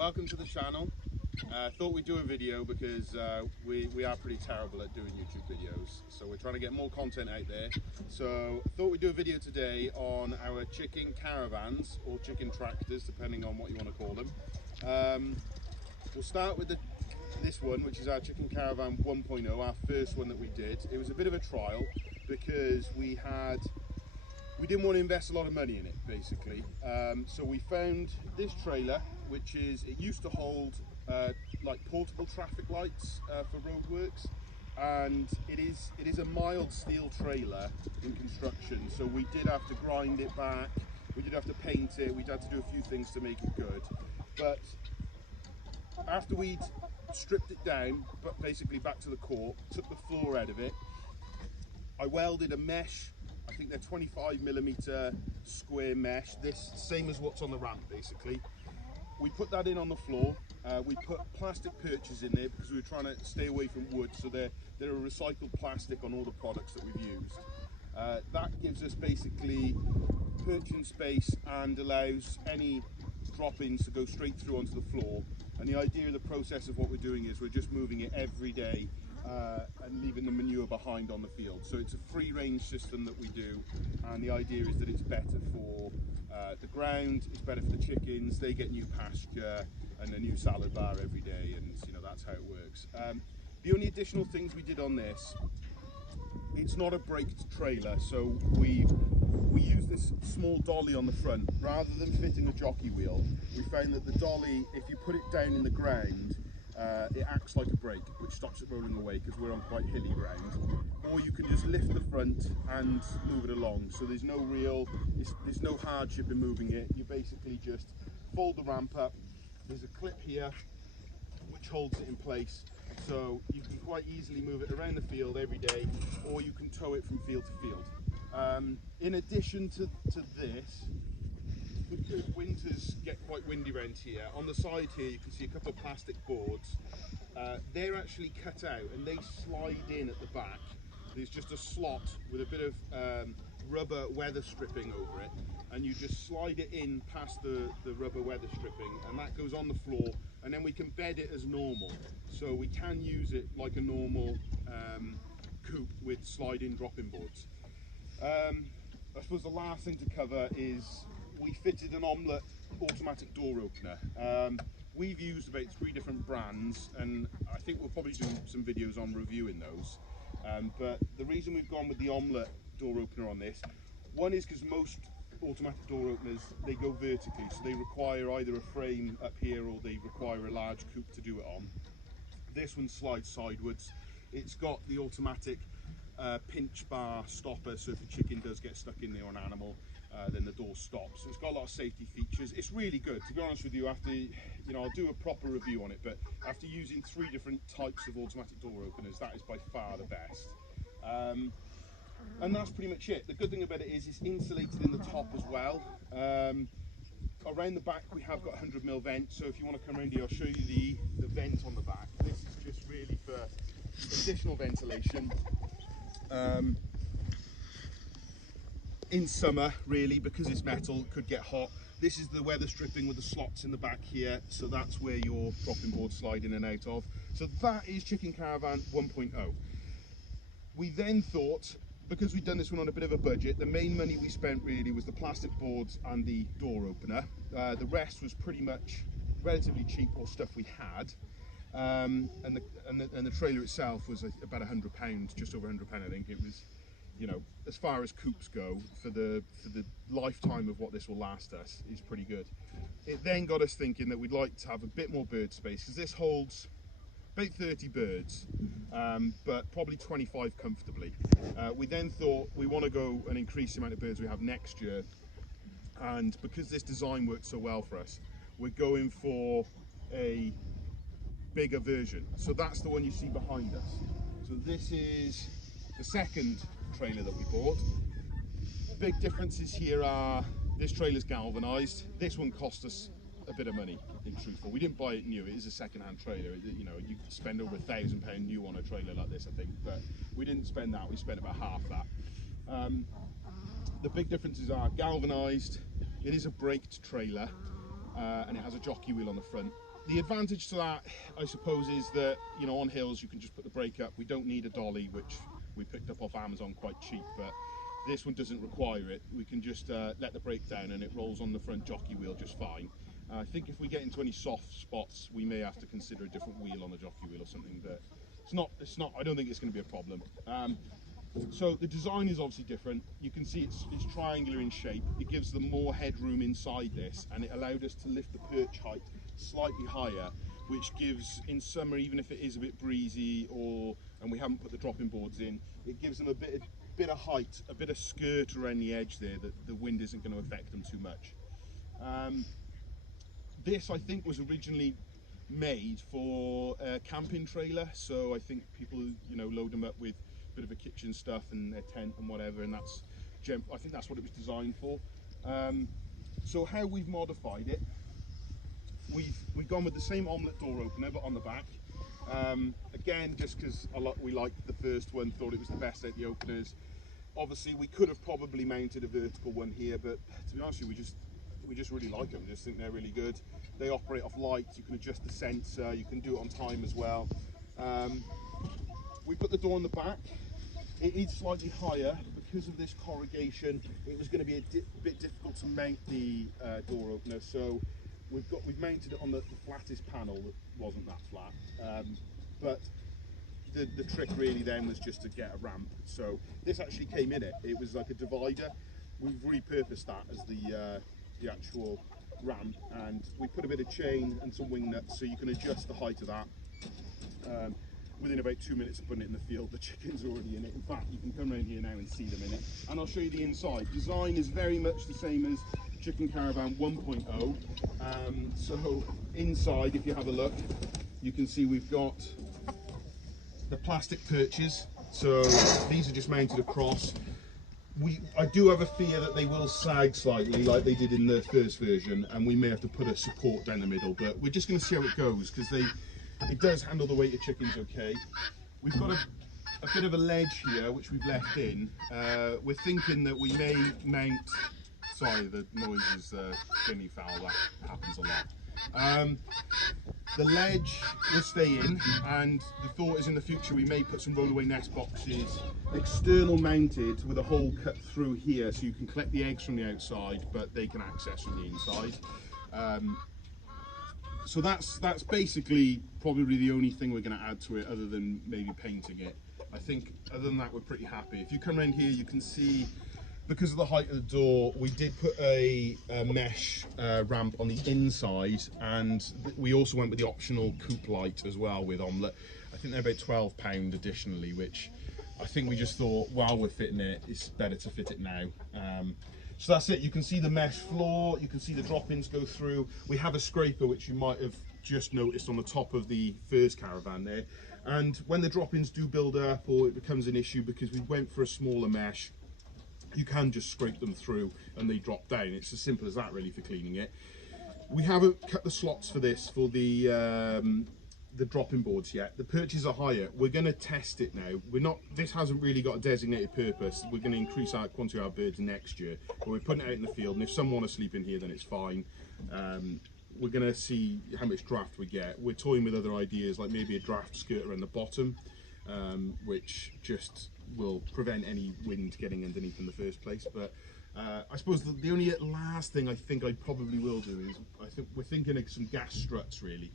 welcome to the channel. Thought we'd do a video because we are pretty terrible at doing YouTube videos, so we're trying to get more content out there. So thought we'd do a video today on our chicken caravans or chicken tractors, depending on what you want to call them. We'll start with this one, which is our chicken caravan 1.0, our first one that we did. It was a bit of a trial because we didn't want to invest a lot of money in it, basically. So we found this trailer, which it used to hold like portable traffic lights for roadworks, and it is a mild steel trailer in construction. So we did have to grind it back, we did have to paint it, we'd had to do a few things to make it good. But after we'd stripped it down, but basically back to the core, took the floor out of it, I welded a mesh. I think they're 25mm square mesh, this same as what's on the ramp basically. We put that in on the floor. We put plastic perches in there because we were trying to stay away from wood, so they're a recycled plastic on all the products that we've used. That gives us basically perching space and allows any drop-ins to go straight through onto the floor. And the idea of the process of what we're doing is we're just moving it every day and leaving the manure behind on the field. So it's a free range system that we do, and the idea is that it's better for the ground, it's better for the chickens, they get new pasture and a new salad bar every day, and you know, that's how it works. The only additional things we did on this, it's not a braked trailer, so we use this small dolly on the front. Rather than fitting a jockey wheel, we found that the dolly, if you put it down in the ground, it acts like a brake, which stops it rolling away because we're on quite hilly ground. Or you can just lift the front and move it along. So there's no hardship in moving it. You basically just fold the ramp up. There's a clip here which holds it in place. So you can quite easily move it around the field every day, or you can tow it from field to field. In addition to this, because winters get quite windy around here, on the side here you can see a couple of plastic boards. They're actually cut out and they slide in at the back. There's just a slot with a bit of rubber weather stripping over it, and you just slide it in past the rubber weather stripping, and that goes on the floor, and then we can bed it as normal. So we can use it like a normal coop with slide-in drop-in boards. I suppose the last thing to cover is we fitted an omelette automatic door opener. We've used about 3 different brands, and I think we'll probably do some videos on reviewing those. But the reason we've gone with the omelette door opener on this, one is because most automatic door openers, they go vertically, so they require either a frame up here or they require a large coop to do it on. This one slides sideways. It's got the automatic pinch bar stopper, so if a chicken does get stuck in there, or an animal, then the door stops. So it's got a lot of safety features. It's really good, to be honest with you. After, you know, I'll do a proper review on it, but after using 3 different types of automatic door openers, that is by far the best. And that's pretty much it. The good thing about it is it's insulated in the top as well. Around the back we have got 100mm vent, so if you want to come around here, I'll show you the vent on the back. This is just really for additional ventilation. In summer, really, because it's metal, it could get hot. This is the weather stripping with the slots in the back here, so that's where your dropping boards slide in and out of. So that is Chicken Caravan 1.0. We then thought, because we'd done this one on a bit of a budget, the main money we spent really was the plastic boards and the door opener. The rest was pretty much relatively cheap, or stuff we had. And the trailer itself was about £100, just over £100 I think. It was, you know, as far as coops go, for the lifetime of what this will last us, is pretty good. It then got us thinking that we'd like to have a bit more bird space, because this holds about 30 birds, but probably 25 comfortably. We then thought we want to go and increase the amount of birds we have next year, and because this design works so well for us, we're going for a bigger version. So that's the one you see behind us. So this is the second trailer that we bought. Big differences here are this trailer's galvanized. This one cost us a bit of money, in truthful. We didn't buy it new, it is a second-hand trailer. You know, you could spend over £1,000 new on a trailer like this, I think, but we didn't spend that, we spent about half that. The big differences are galvanized, it is a braked trailer, and it has a jockey wheel on the front. The advantage to that, I suppose, is that, you know, on hills you can just put the brake up. We don't need a dolly, which we picked up off Amazon quite cheap, but this one doesn't require it. We can just let the brake down and it rolls on the front jockey wheel just fine. I think if we get into any soft spots, we may have to consider a different wheel on the jockey wheel or something, but it's not, I don't think it's going to be a problem. So the design is obviously different. You can see it's triangular in shape. It gives them more headroom inside this, and it allowed us to lift the perch height slightly higher, which gives, in summer, even if it is a bit breezy and we haven't put the dropping boards in, it gives them a bit of height, a bit of skirt around the edge there that the wind isn't going to affect them too much. This, I think, was originally made for a camping trailer, so I think people, you know, load them up with a bit of a kitchen stuff and their tent and whatever, and I think that's what it was designed for. So how we've modified it, we've gone with the same omelette door opener but on the back. Again, just because we liked the first one, thought it was the best out of the openers. Obviously we could have probably mounted a vertical one here, but to be honest with you, we just really like them. We just think they're really good. They operate off lights, you can adjust the sensor, you can do it on time as well. We put the door on the back. It is slightly higher because of this corrugation. It was going to be a bit difficult to mount the door opener, so we've mounted it on the flattest panel that wasn't that flat. But the trick really then was just to get a ramp. So this actually came in it. It was like a divider. We've repurposed that as the actual ramp, and we put a bit of chain and some wing nuts so you can adjust the height of that. Within about 2 minutes of putting it in the field, the chicken's already in it. In fact, you can come around here now and see them in it. And I'll show you the inside. Design is very much the same as Chicken Caravan 1.0. So inside, if you have a look, you can see we've got the plastic perches. So these are just mounted across. I do have a fear that they will sag slightly like they did in the first version, and we may have to put a support down the middle, but we're just going to see how it goes, because it does handle the weight of chickens okay. We've got a bit of a ledge here which we've left in. We're thinking that we may mount, sorry, the noise is guinea fowl, that happens a lot. The ledge will stay in, and the thought is in the future we may put some rollaway nest boxes external mounted with a hole cut through here, so you can collect the eggs from the outside but they can access from the inside. So that's basically probably the only thing we're going to add to it, other than maybe painting it. I think other than that we're pretty happy. If you come around here you can see, because of the height of the door, we did put a mesh ramp on the inside, and we also went with the optional coop light as well with omelette. I think they're about £12 additionally, which I think we just thought while we're fitting it, it's better to fit it now. So that's it. You can see the mesh floor, you can see the drop-ins go through. We have a scraper which you might have just noticed on the top of the first caravan there, and when the drop-ins do build up or it becomes an issue because we went for a smaller mesh, you can just scrape them through and they drop down. It's as simple as that really for cleaning it. We haven't cut the slots for this, for the dropping boards yet. The perches are higher. We're going to test it now. This hasn't really got a designated purpose. We're going to increase our quantity of our birds next year, but we're putting it out in the field, and if some want to sleep in here then it's fine. We're going to see how much draft we get. We're toying with other ideas, like maybe a draft skirt around the bottom, which just will prevent any wind getting underneath in the first place. But I suppose the only last thing I think I probably will do is, we're thinking of some gas struts really.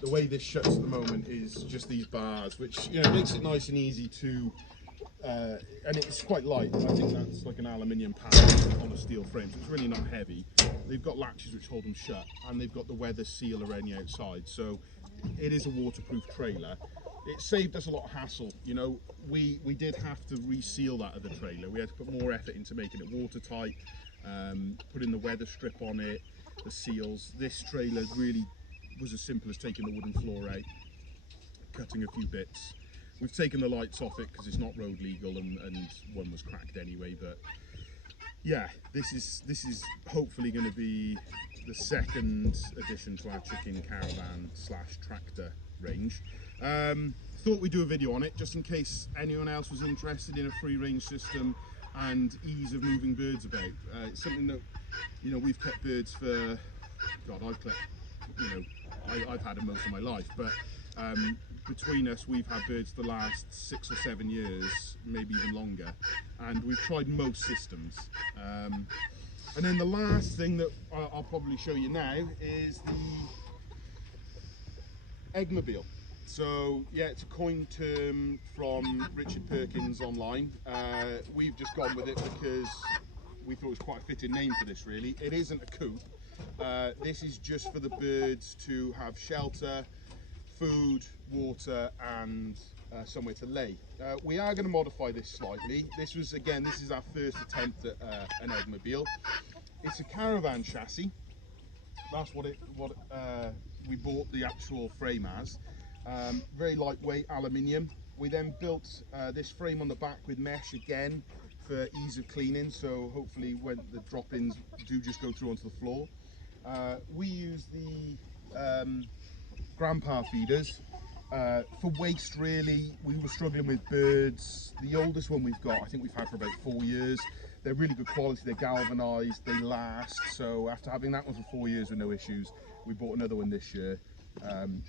The way this shuts at the moment is just these bars, which, you know, makes it nice and easy to, and it's quite light. I think that's like an aluminium panel on a steel frame, so it's really not heavy. They've got latches which hold them shut, and they've got the weather seal around the outside, so it is a waterproof trailer. It saved us a lot of hassle. You know, we did have to reseal that other trailer. We had to put more effort into making it watertight, putting the weather strip on it, the seals. This trailer really was as simple as taking the wooden floor out, cutting a few bits. We've taken the lights off it because it's not road legal, and one was cracked anyway. But yeah, this is hopefully going to be the second addition to our chicken caravan / tractor range. Thought we'd do a video on it just in case anyone else was interested in a free range system and ease of moving birds about. It's something that, you know, we've kept birds for, God, I've kept you know, I've had them most of my life, but between us we've had birds the last 6 or 7 years, maybe even longer, and we've tried most systems. And then the last thing that I'll probably show you now is the Eggmobile. So yeah, it's a coined term from Richard Perkins online. We've just gone with it because we thought it was quite a fitting name for this really. It isn't a coop. This is just for the birds to have shelter, food, water and somewhere to lay. We are going to modify this slightly. This is our first attempt at an Eggmobile. It's a caravan chassis. That's what we bought the actual frame as. Very lightweight aluminium. We then built this frame on the back with mesh again for ease of cleaning, so hopefully when the drop-ins do just go through onto the floor. We use the grandpa feeders. For waste really, we were struggling with birds. The oldest one we've got, I think we've had for about 4 years. They're really good quality, they're galvanised, they last. So after having that one for 4 years with no issues, we bought another one this year.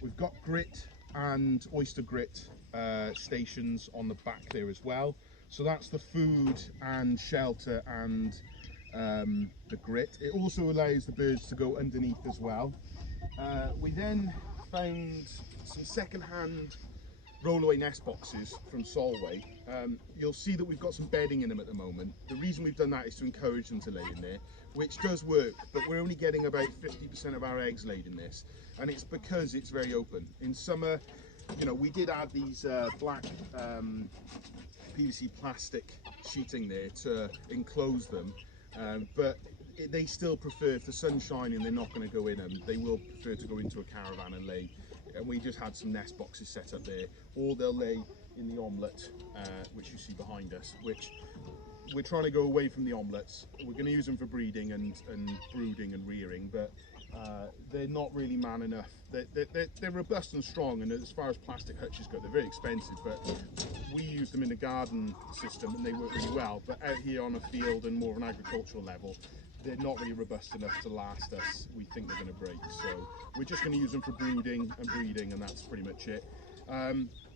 We've got grit and oyster grit stations on the back there as well. So that's the food and shelter and the grit. It also allows the birds to go underneath as well. We then found some second-hand rollaway nest boxes from Solway. You'll see that we've got some bedding in them at the moment. The reason we've done that is to encourage them to lay in there, which does work, but we're only getting about 50% of our eggs laid in this, and it's because it's very open. In summer, you know, we did add these black PVC plastic sheeting there to enclose them, but they still prefer, if the sun's shining, they're not going to go in them. They will prefer to go into a caravan and lay. And we just had some nest boxes set up there, or they'll lay in the omelette, which you see behind us, which we're trying to go away from the omelettes. We're going to use them for breeding and brooding and rearing, but they're not really man enough. They're robust and strong, and as far as plastic hutches go, they're very expensive, but we use them in a garden system and they work really well. But out here on a field and more of an agricultural level, they're not really robust enough to last us. We think they're going to break, so we're just going to use them for brooding and breeding, and that's pretty much it.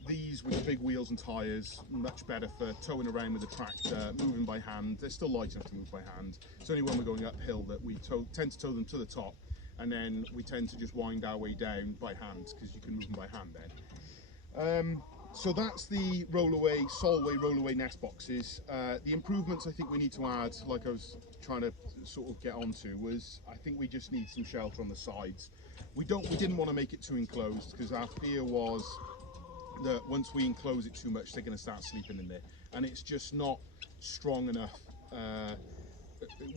These with the big wheels and tyres, much better for towing around with a tractor, moving by hand. They're still light enough to move by hand. It's only when we're going uphill that we tend to tow them to the top, and then we tend to just wind our way down by hand, because you can move them by hand then. So that's the Solway rollaway nest boxes. The improvements I think we need to add, like I was trying to sort of get onto, was I think we just need some shelter on the sides. We didn't want to make it too enclosed, because our fear was that once we enclose it too much, they're going to start sleeping in there, and it's just not strong enough.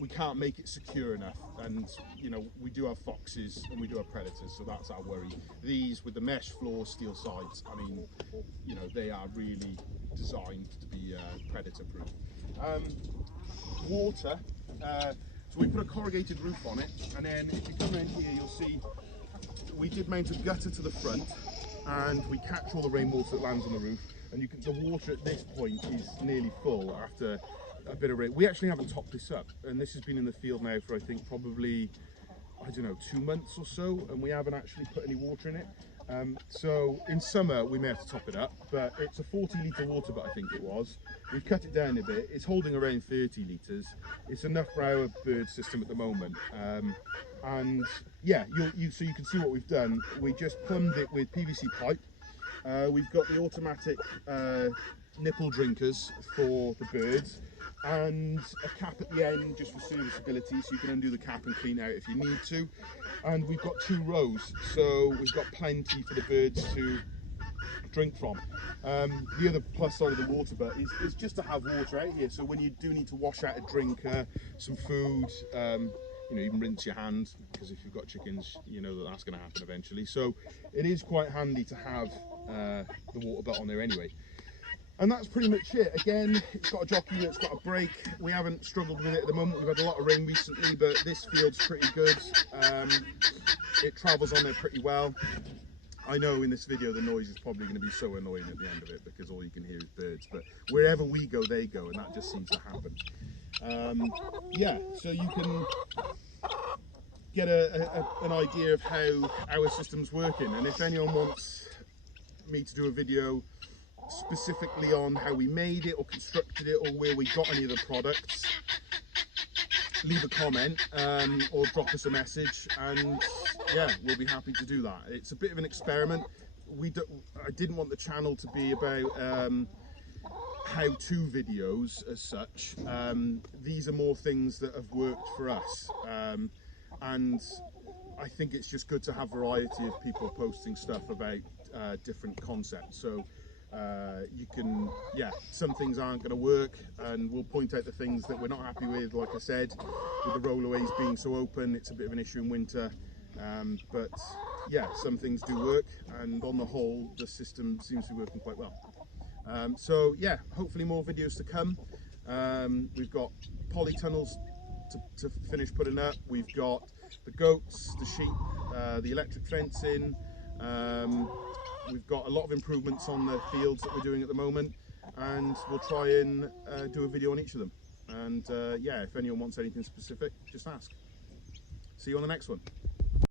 We can't make it secure enough, and you know, we do have foxes and we do have predators, so that's our worry. These with the mesh floor, steel sides, I mean, you know, they are really designed to be predator proof. Water, so we put a corrugated roof on it, and then if you come around here you'll see we did mount a gutter to the front, and we catch all the rainwater that lands on the roof, and the water at this point is nearly full after a bit of rain. We actually haven't topped this up, and this has been in the field now for I think probably, I don't know, 2 months or so, and we haven't actually put any water in it. So in summer we may have to top it up, but it's a 40-litre water butt, I think it was. We've cut it down a bit. It's holding around 30 litres. It's enough for our bird system at the moment. And yeah, so you can see what we've done. We just plumbed it with PVC pipe. We've got the automatic nipple drinkers for the birds, and a cap at the end just for serviceability, so you can undo the cap and clean out if you need to. And we've got 2 rows, so we've got plenty for the birds to drink from. The other plus side of the water butt is just to have water out here, so when you do need to wash out a drink, some food, you know, even rinse your hands, because if you've got chickens, you know that that's going to happen eventually. So it is quite handy to have the water butt on there anyway. And that's pretty much it. Again, it's got a jockey, it's got a brake. We haven't struggled with it at the moment. We've had a lot of rain recently, but this field's pretty good. It travels on there pretty well. I know in this video the noise is probably going to be so annoying at the end of it, because all you can hear is birds, but wherever we go they go, and that just seems to happen. Yeah, so you can get an idea of how our system's working. And if anyone wants me to do a video specifically on how we made it or constructed it, or where we got any of the products, leave a comment or drop us a message, and yeah, we'll be happy to do that. It's a bit of an experiment. I didn't want the channel to be about how-to videos as such. These are more things that have worked for us, and I think it's just good to have variety of people posting stuff about different concepts. So you can, yeah, some things aren't going to work, and we'll point out the things that we're not happy with. Like I said, with the rollaways being so open, it's a bit of an issue in winter, but yeah, some things do work, and on the whole the system seems to be working quite well. So yeah, hopefully more videos to come. We've got polytunnels to finish putting up. We've got the goats, the sheep, the electric fencing. We've got a lot of improvements on the fields that we're doing at the moment, and we'll try and do a video on each of them. And yeah, if anyone wants anything specific, just ask. See you on the next one.